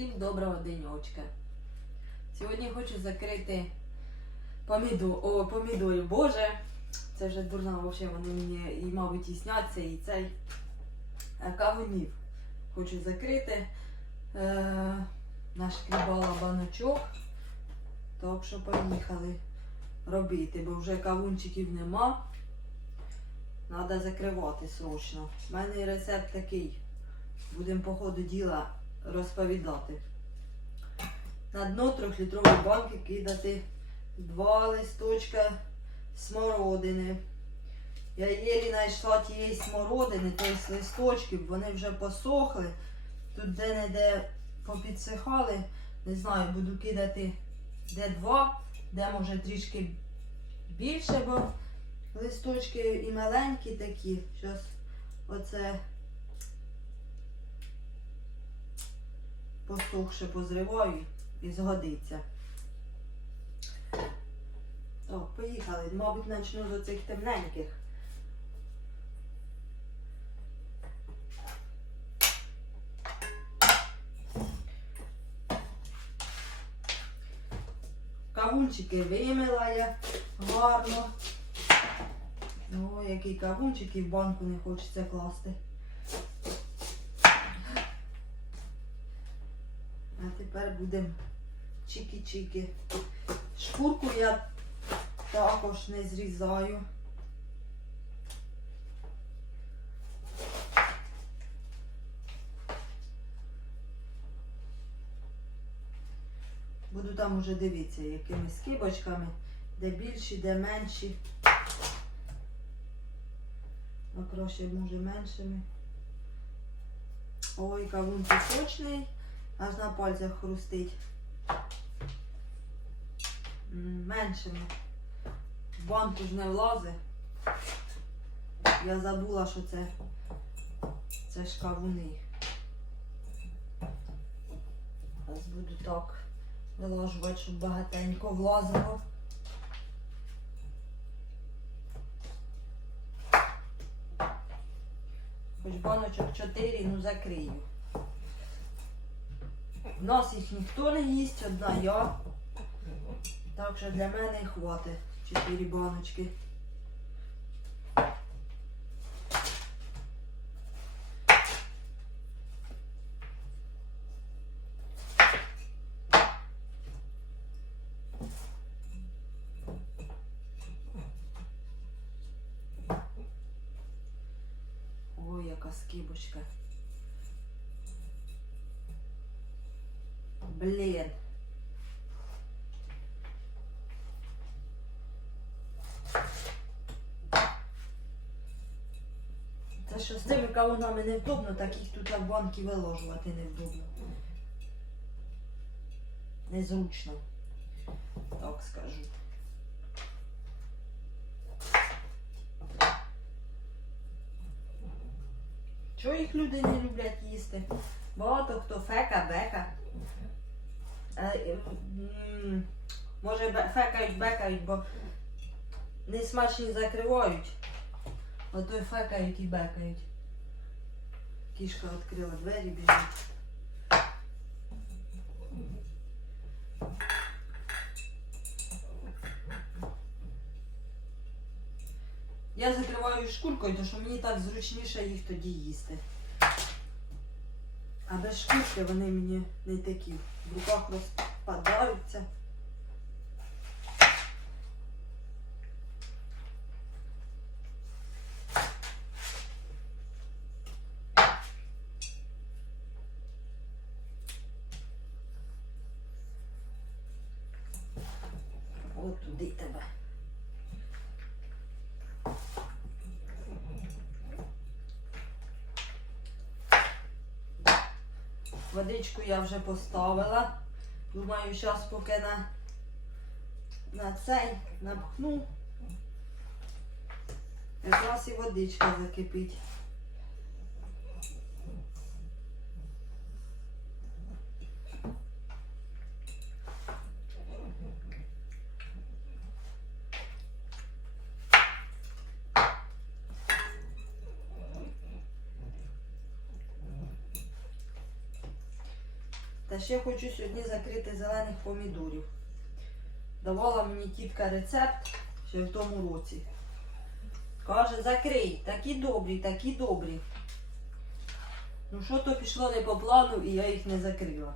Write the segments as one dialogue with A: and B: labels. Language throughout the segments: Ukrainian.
A: Всім доброго денечка. Сьогодні хочу закрити помідор, о, помідорів. Боже, це вже дурна взагалі, вони мені і, мабуть, і сняться, і цей е, кавунів. Хочу закрити. Е, нашкрібала баночок. Так що поїхали робити, бо вже кавунчиків нема. Треба закривати срочно. У мене рецепт такий. Будемо по ходу діла розповідати. На дно трьохлітрової банки кидати два листочка смородини. Я єлі знайшла тієї смородини, тобто листочків, вони вже посохли. Тут де-не-де попідсихали. Не знаю, буду кидати де два, де може трішки більше, бо листочки і маленькі такі. Зараз оце посохше позриваю і згодиться. Так, поїхали. Мабуть, почну з оцих темненьких. Кавунчики вимила я гарно. О, який кавунчик і в банку не хочеться класти. Тепер будемо чики-чики. Шкурку я також не зрізаю. Буду там уже дивитися, якими скибочками, де більші, де менші. А краще може меншими. Ой, кавун пісочний, аж на пальцях хрустить. Меншими. В банку ж не влазить. Я забула, що це, це ж. Зараз буду так виложувати, щоб багатенько влазило. Хоч баночок 4, ну закрию. У нас їх ніхто не їсть, одна я. Так що для мене хватить 4 баночки. Ой, яка скибочка. Блін. Це що з цими кавунами невдобно, так їх тут в банки виложувати невдобно. Незручно. Так скажу. Чого їх люди не люблять їсти? Багато хто фека, бека. М, Може фекають, бекають, бо не смачні закривають. Ото й фекають і бекають. Кішка відкрила двері, біжить. Я закриваю шкуркою, тому що мені так зручніше їх тоді їсти. А без шкурки вони мені не такі. В руках розпадаються. Водичку я вже поставила. Думаю, зараз поки на, на цей напхну. Якраз і водичка закипить. Та ще хочу сьогодні закрити зелених помідорів. Давала мені тітка рецепт ще в тому році. Каже, закрий, такі добрі, такі добрі. Ну що то пішло не по плану і я їх не закрила.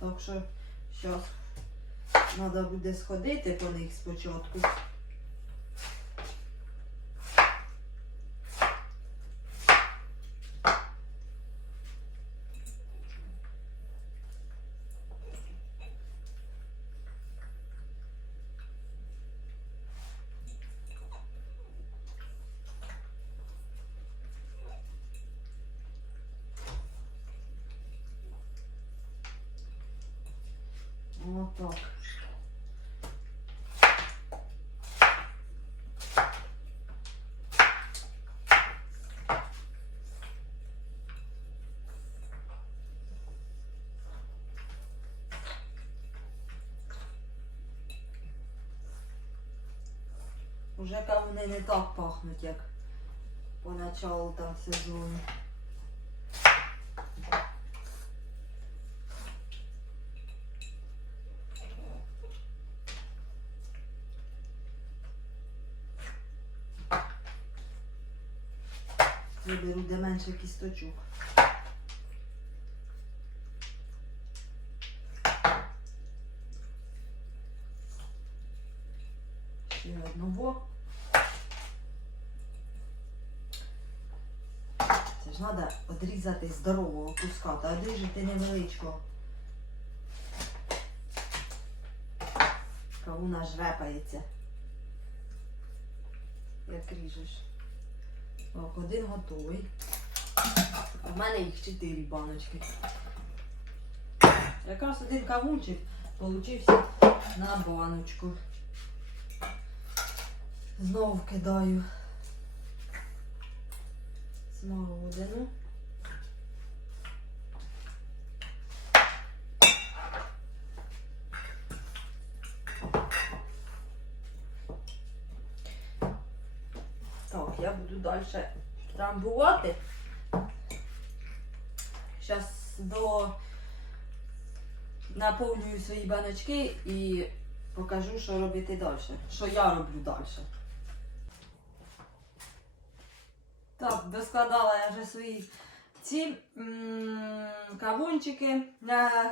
A: Так що зараз треба буде сходити по них спочатку. Отак. Уже кавуни не так пахнуть, як поначалу там сезону. Виберу де менше кісточок. Ще одного. Це ж треба відрізати здорового куска, та одріжете невеличкого. Кавуна ж репається. Як ріжеш. Так, один готовий. У мене їх чотири баночки. Якраз один кавунчик получився на баночку. Знову кидаю смородину. Так, я буду далі трамбувати. Зараз до наповнюю свої баночки і покажу, що робити далі. Що я роблю далі. Так, доскладала я вже свої ці кавунчики.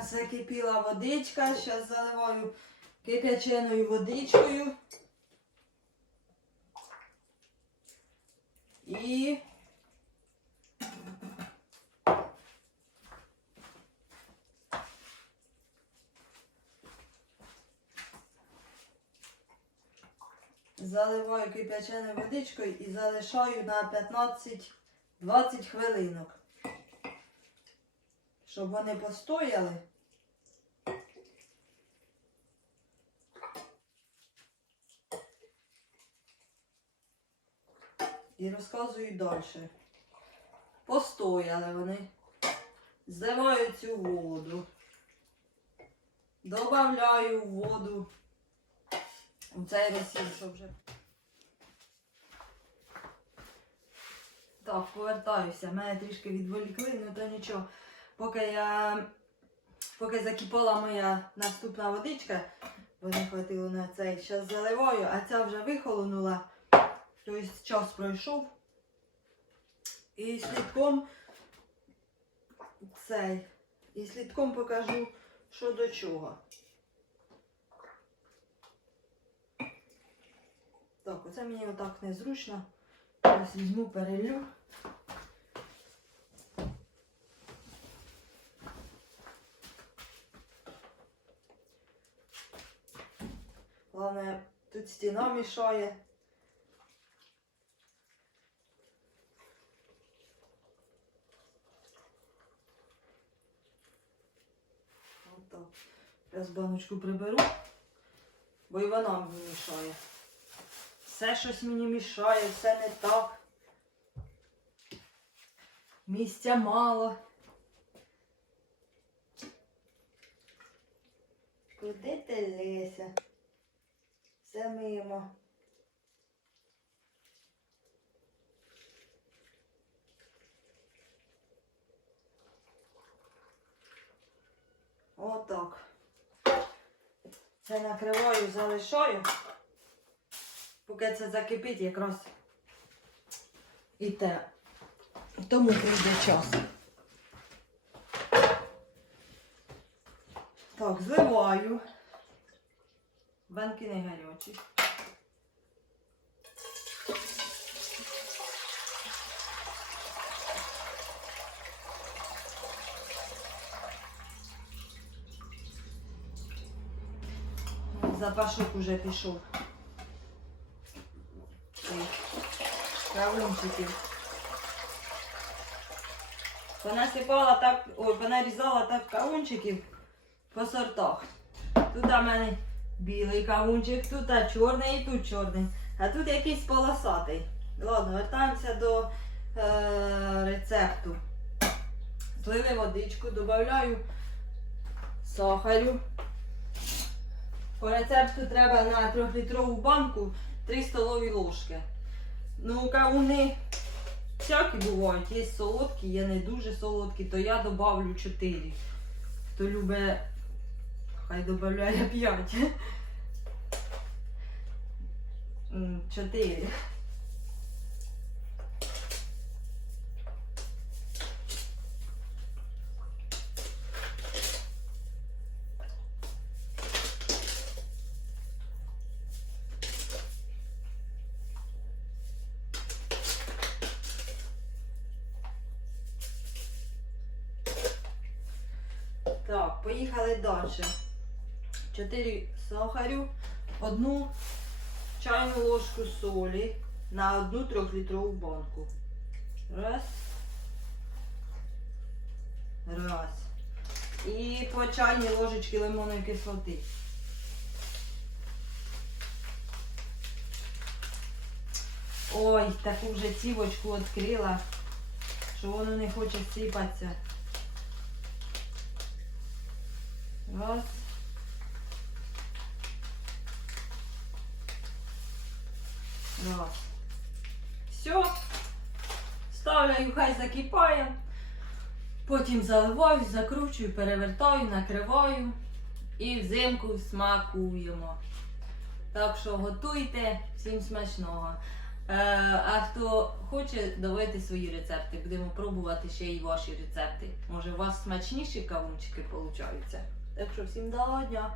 A: Закипіла водичка. Зараз заливаю кип'яченою водичкою. І заливаю кип'яченою водичкою і залишаю на 15-20 хвилинок. Щоб вони постояли. І розказую далі. Постояли вони. Зливаю цю воду. Добавляю воду у цей розсіл, що вже. Так, повертаюся. Мене трішки відволікли, ну то нічого. Поки я. Поки закипала моя наступна водичка, бо не хватило на цей, зараз заливаю, а ця вже вихолонула. Тобто час пройшов. І слідком цей. І слідком покажу, що до чого. Так, оце мені отак незручно. Ось візьму, перелю. Головне, тут стіна мішає. Зараз баночку приберу, бо і вона мені мішає. Все щось мені мішає, все не так. Місця мало. Куди ти Леся? Все мимо. Отак. Це накриваю, залишаю. Поки це закипить, якраз і те. Тому прийде час. Так, зливаю. Банки не гарячі. Запашок уже пішов. Цих Кавунчиків. Понасипала так, ой, понарізала так кавунчиків по сортах. Тут у мене білий кавунчик, тут а чорний і тут чорний. А тут якийсь полосатий. Ладно, вертаємося до е, рецепту. Злили водичку, додаю сахарю. По рецепту треба на 3-літрову банку 3 столові ложки. Ну, кавуни всякі бувають. Є солодкі, є не дуже солодкі, то я добавлю 4. Хто любить, хай додає 5. 4. Так, поїхали далі. 4 сахарю, одну чайну ложку солі на одну 3-літрову банку. Раз. Раз. І по чайній ложечці лимонної кислоти. Ой, таку вже цівочку відкрила, що воно не хоче сипатися. Раз. Раз. Все. Ставляю, хай закипає. Потім заливаю, закручую, перевертаю, накриваю і взимку смакуємо. Так що готуйте, всім смачного. Е, а хто хоче давайте свої рецепти, будемо пробувати ще й ваші рецепти. Може, у вас смачніші кавунчики получаються. Так що всім доброго дня!